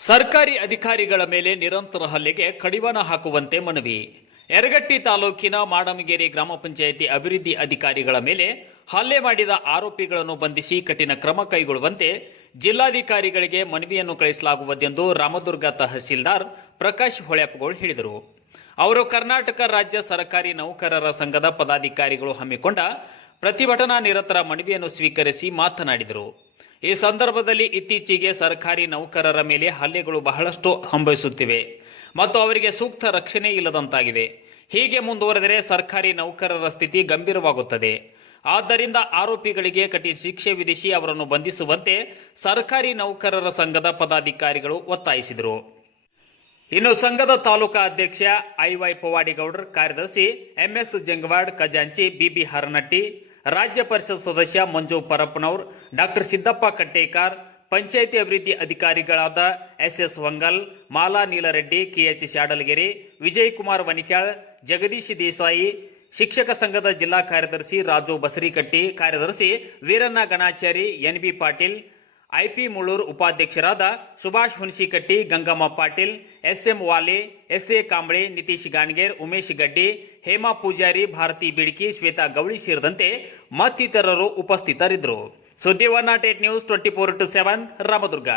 ಸರ್ಕಾರಿ ಅಧಿಕಾರಿಗಳ ಮೇಲೆ ನಿರಂತರ ಹಲ್ಲೆಗೆ ಕಡಿವಾಣ ಹಾಕುವಂತೆ ಮನವಿ. ಯರಗಟ್ಟಿ ತಾಲೂಕಿನ ಮಾಡಮಗೇರಿ ಗ್ರಾಮ ಪಂಚಾಯಿತಿ ಅಭಿವೃದ್ಧಿ ಅಧಿಕಾರಿಗಳ ಮೇಲೆ ಹಲ್ಲೆ ಮಾಡಿದ ಆರೋಪಿಗಳನ್ನು ಬಂಧಿಸಿ ಕಠಿಣ ಕ್ರಮ ಕೈಗೊಳ್ಳುವಂತೆ ಜಿಲ್ಲಾಧಿಕಾರಿಗಳಿಗೆ ಮನವಿಯನ್ನು ಕಳಿಸಲಾಗುವುದೆಂದು ರಾಮದುರ್ಗ ತಹಸೀಲ್ದಾರ್ ಪ್ರಕಾಶ್ ಹೊಳ್ಯಾಪಗೋಳ್ ಹೇಳಿದರು. ಅವರು ಕರ್ನಾಟಕ ರಾಜ್ಯ ಸರ್ಕಾರಿ ನೌಕರರ ಸಂಘದ ಪದಾಧಿಕಾರಿಗಳು ಹಮ್ಮಿಕೊಂಡ ಪ್ರತಿಭಟನಾ ನಿರತರ ಮನವಿಯನ್ನು ಸ್ವೀಕರಿಸಿ ಮಾತನಾಡಿದರು. ಈ ಸಂದರ್ಭದಲ್ಲಿ ಇತ್ತೀಚೆಗೆ ಸರ್ಕಾರಿ ನೌಕರರ ಮೇಲೆ ಹಲ್ಲೆಗಳು ಬಹಳಷ್ಟು ಸಂಭವಿಸುತ್ತಿವೆ ಮತ್ತು ಅವರಿಗೆ ಸೂಕ್ತ ರಕ್ಷಣೆ ಇಲ್ಲದಂತಾಗಿದೆ. ಹೀಗೆ ಮುಂದುವರೆದರೆ ಸರ್ಕಾರಿ ನೌಕರರ ಸ್ಥಿತಿ ಗಂಭೀರವಾಗುತ್ತದೆ. ಆದ್ದರಿಂದ ಆರೋಪಿಗಳಿಗೆ ಕಠಿಣ ಶಿಕ್ಷೆ ವಿಧಿಸಿ ಅವರನ್ನು ಬಂಧಿಸುವಂತೆ ಸರ್ಕಾರಿ ನೌಕರರ ಸಂಘದ ಪದಾಧಿಕಾರಿಗಳು ಒತ್ತಾಯಿಸಿದರು. ಇನ್ನು ಸಂಘದ ತಾಲೂಕಾ ಅಧ್ಯಕ್ಷ ಐವೈ ಪವಾಡಿಗೌಡರ್ ಕಾರ್ಯದರ್ಶಿ ಎಂಎಸ್ ಜಂಗವಾಡ್ ಖಜಾಂಚಿ ಬಿಬಿ ಹರನಟ್ಟಿ ರಾಜ್ಯ ಪರಿಷತ್ ಸದಸ್ಯ ಮಂಜು ಪರಪ್ಪನವರ್, ಡಾಕ್ಟರ್ ಸಿದ್ದಪ್ಪ ಕಟ್ಟೇಕಾರ್, ಪಂಚಾಯಿತಿ ಅಭಿವೃದ್ಧಿ ಅಧಿಕಾರಿಗಳಾದ S S Vangal, Mala Neelareddy, K H Shadalagere, Vijay Kumar Vanikyal, Jagadish Desai, ಶಿಕ್ಷಕ ಸಂಘದ ಜಿಲ್ಲಾ ಕಾರ್ಯದರ್ಶಿ ರಾಜು ಬಸರಿಕಟ್ಟಿ, ಕಾರ್ಯದರ್ಶಿ Veeranna Ganachari, N B Patil I P Mulur ಉಪಾಧ್ಯಕ್ಷರಾದ Subhash Hunasikatti, Gangamma Patil, S M Wale, S A Kamble, Nitish Ganger Umesh Gaddi, Hema Pujari, Bharati ಬಿಡ್ಕಿ, Shweta ಗೌಳಿ ಸೇರಿದಂತೆ ಮತ್ತಿತರರು ಉಪಸ್ಥಿತರಿದ್ದರು. ಸುದ್ದಿ one naught eight news twenty four to seven, Ramdurg.